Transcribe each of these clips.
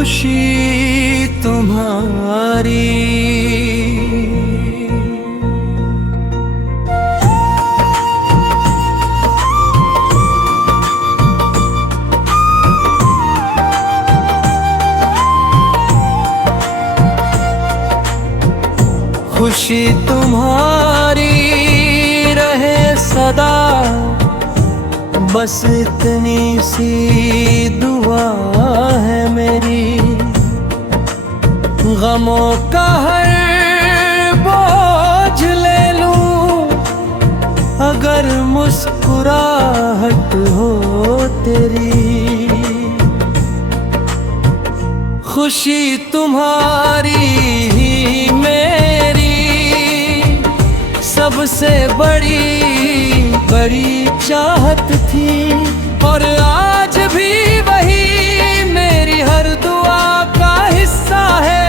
खुशी तुम्हारी। खुशी तुम्हारी रहे सदा, बस इतनी सी दुआ है मेरी। गमों का हर बोझ ले लूं अगर मुस्कुराहट हो तेरी। खुशी तुम्हारी ही मेरी सबसे बड़ी चाहत थी, और आज भी वही मेरी हर दुआ का हिस्सा है।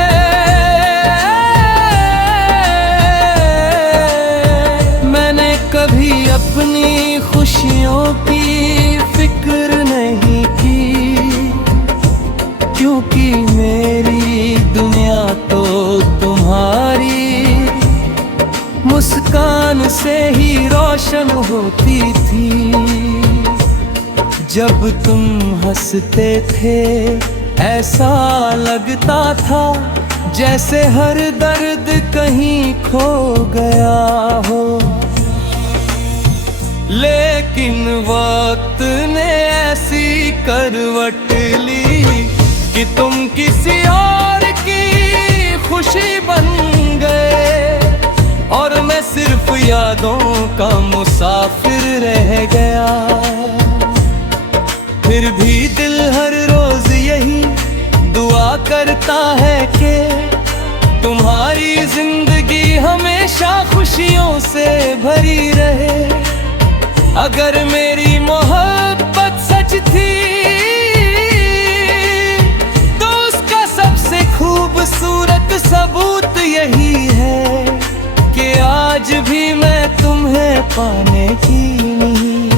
मैंने कभी अपनी खुशियों की फिक्र नहीं की, क्योंकि मेरी दुनिया तो तुम्हारी मुस्कान से ही रोशन होती थी। जब तुम हंसते थे ऐसा लगता था जैसे हर दर्द कहीं खो गया हो। लेकिन वक्त ने ऐसी करवट ली कि तुम किसी और की खुशी बन गए, और मैं सिर्फ यादों का मुसाफिर रह गया। फिर भी दिल हर रोज यही दुआ करता है कि तुम्हारी जिंदगी हमेशा खुशियों से भरी रहे। अगर मेरी मोहब्बत सच थी तो उसका सबसे खूबसूरत सबूत यही है कि आज भी मैं तुम्हें पाने की नहीं,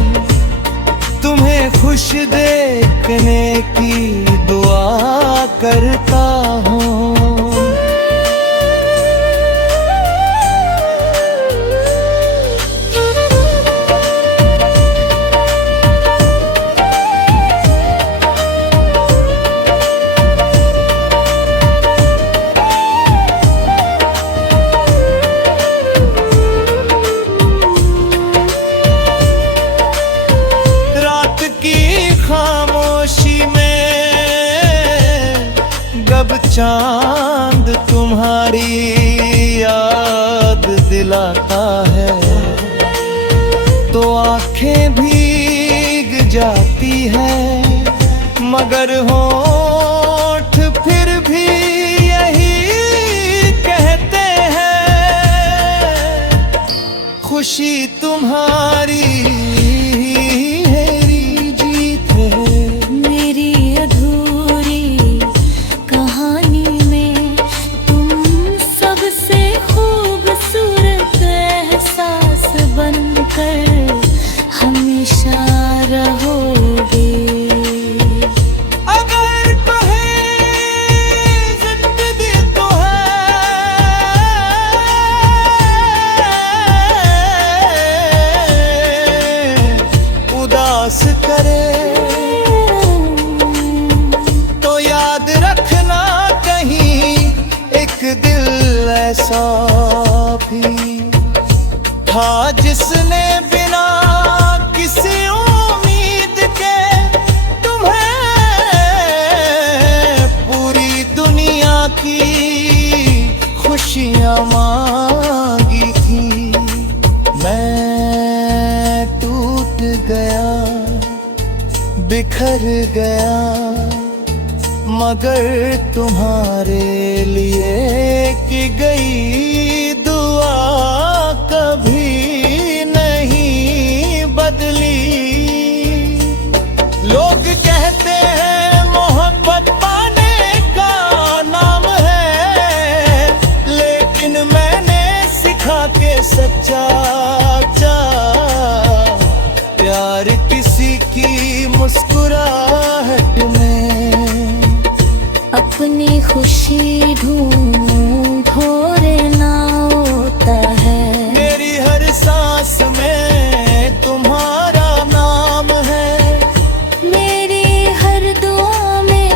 तुम्हें खुश देखने की दुआ करता हूँ। खामोशी में जब चांद तुम्हारी याद दिलाता है तो आंखें भीग जाती है, मगर होंठ फिर भी यही कहते हैं खुशी तुम्हारी हमेशा रहोगे। अगर कहीं जिंदगी तो है उदास करे तो याद रखना कहीं एक दिल ऐसा भी था जिसने बिना किसी उम्मीद के तुम्हें पूरी दुनिया की खुशियां मांगी थी। मैं टूट गया, बिखर गया, मगर तुम्हारे लिए की गई दुआ कभी नहीं बदली। लोग कहते हैं मोहब्बत पाने का नाम है, लेकिन मैंने सीखा के सच्चा प्यार किसी की मुस्कुराहट में अपनी खुशी ढूंढो रे ना होता है। मेरी हर सांस में तुम्हारा नाम है, मेरी हर दुआ में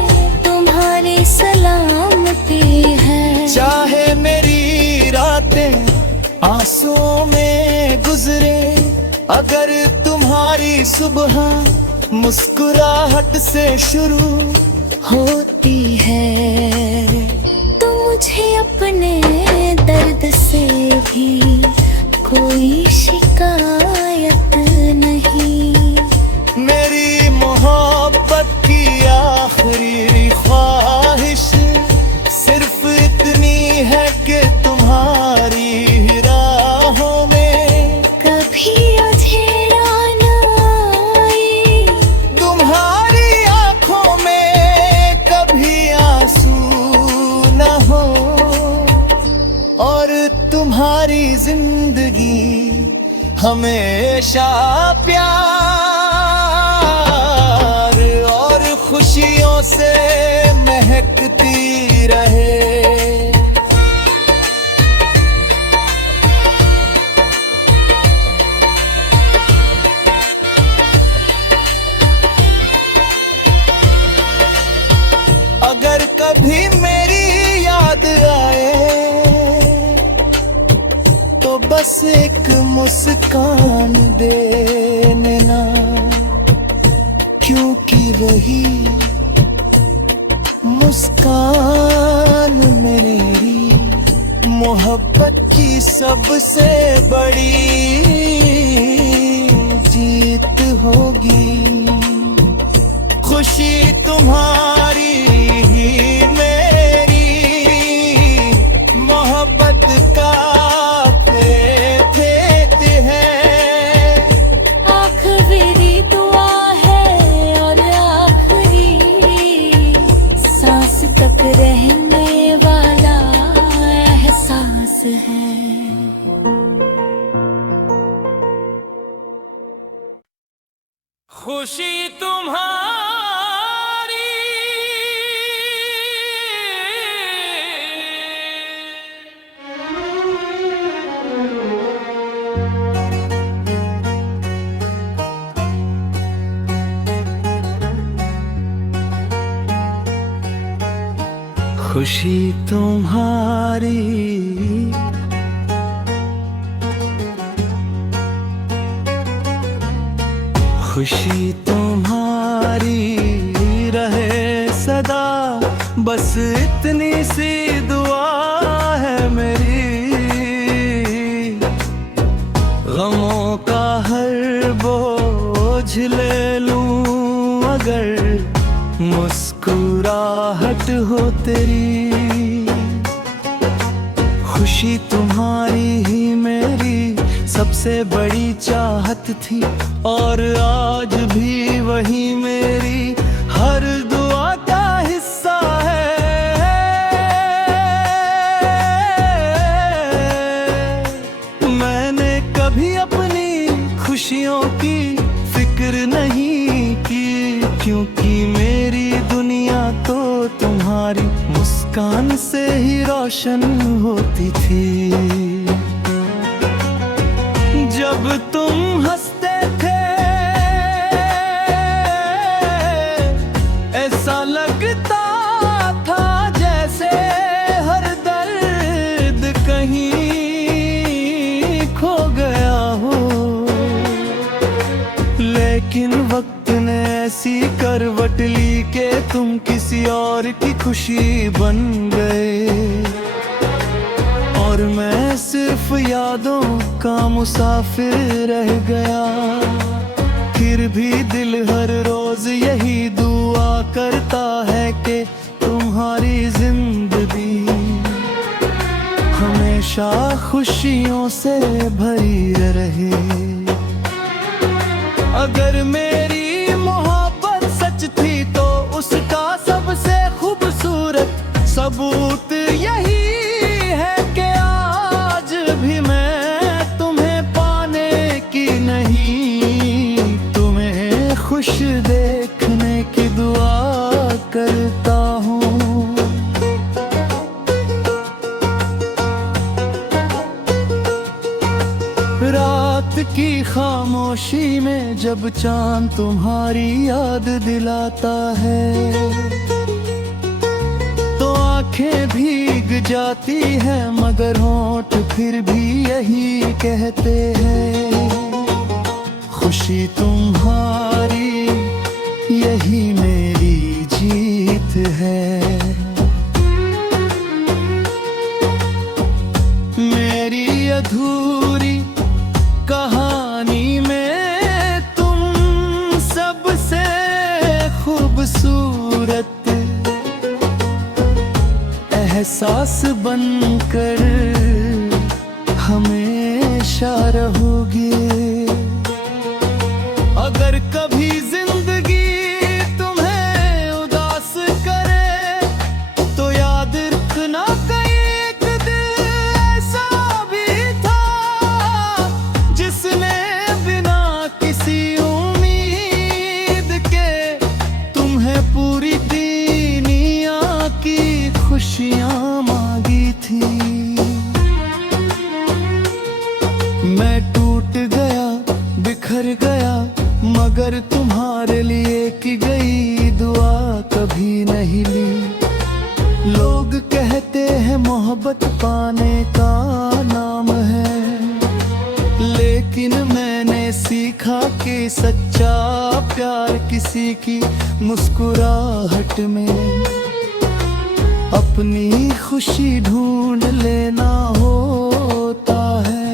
तुम्हारी सलामती है। चाहे मेरी रातें आंसुओं में गुजरे, अगर तुम्हारी सुबह मुस्कुराहट से शुरू होती है, तो मुझे अपने दर्द से भी कोई शिकायत नहीं। मेरी मोहब्बत की आखिरी ख्वाहिश सिर्फ इतनी है कि तुम्हारी राहों में कभी अंधेरा न आए, तुम्हारी आंखों में कभी आंसू न हो, और तुम्हारी जिंदगी हमेशा प्यार और खुशियों से महकती रहे। अगर कभी मेरी याद आए तो बस एक मुस्कान देना, क्योंकि वही मुस्कान मेरी मोहब्बत की सबसे बड़ी जीत होगी। खुशी तुम्हारी ही मेरी मोहब्बत का खेत है। आखिरी दुआ है और आखिरी सांस तक रहने वाला एहसास है। खुशी तुम्हारी खुशी तुम्हारी खुशी तुम्हारी रहे सदा, बस इतनी सी दुआ है मेरी। गमों का हर बोझ ले लूं अगर मुस्कुराहट हो तेरी। खुशी तुम्हारी ही मेरी सबसे बड़ी चाहत थी, और आज भी वही मेरी हर दुआ का हिस्सा है। मैंने कभी अपनी खुशियों की फिक्र नहीं की, क्योंकि मेरी दुनिया तो तुम्हारी मुस्कान से ही रोशन होती थी। जब तुम हंसते थे ऐसा लगता था जैसे हर दर्द कहीं खो गया हो, लेकिन वक्त ने ऐसी करवट ली कि तुम किसी और की खुशी बन गए, और मैं सिर्फ यादों का मुसाफिर रह गया। फिर भी दिल हर रोज यही दुआ करता है कि तुम्हारी जिंदगी हमेशा खुशियों से भरी रहे। अगर मेरी मोहब्बत सच थी तो उसका सबसे खूबसूरत सबूत यही है कि आज भी मैं तुम्हें पाने की नहीं, तुम्हें खुश देखने की दुआ करता हूँ। रात्रि में जब चांद तुम्हारी याद दिलाता है, तो आंखें भीग जाती है मगर होंठ फिर भी यही कहते हैं, खुशी तुम्हारी यही मेरी जीत है। मेरी अधूरी कहानी में तुम सबसे खूबसूरत एहसास बनकर हमेशा रहोगे। अगर कभी जिंदगी तुम्हें उदास करे तो याद रखना कहीं एक दिल ऐसा भी था जिसने बिना किसी उम्मीद के तुम्हें पूरी दुनिया की खुशियां मांगी थी। मैं टूट गया बिखर गया मगर तुम्हारे लिए की गई दुआ कभी नहीं ली। लोग कहते हैं मोहब्बत पाने का नाम है, लेकिन मैंने सीखा कि सच्चा प्यार किसी की मुस्कुराहट में अपनी खुशी ढूंढ लेना होता है।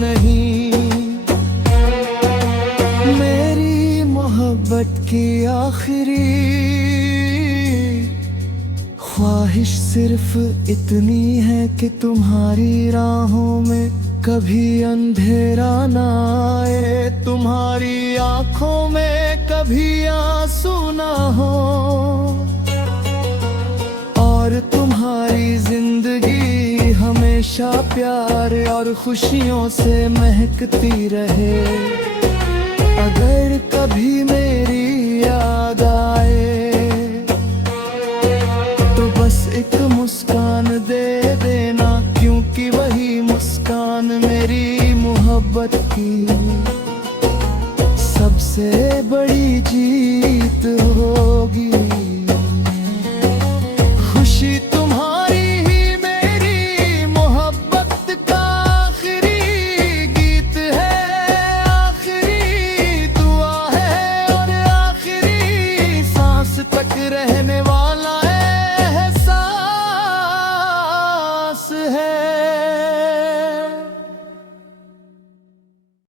नहीं मेरी मोहब्बत की आखिरी ख्वाहिश सिर्फ इतनी है कि तुम्हारी राहों में कभी अंधेरा ना आए, तुम्हारी आंखों में कभी आंसू ना हो और तुम्हारी जिंदगी हमेशा प्यार और खुशियों से महकती रहे। अगर कभी मैं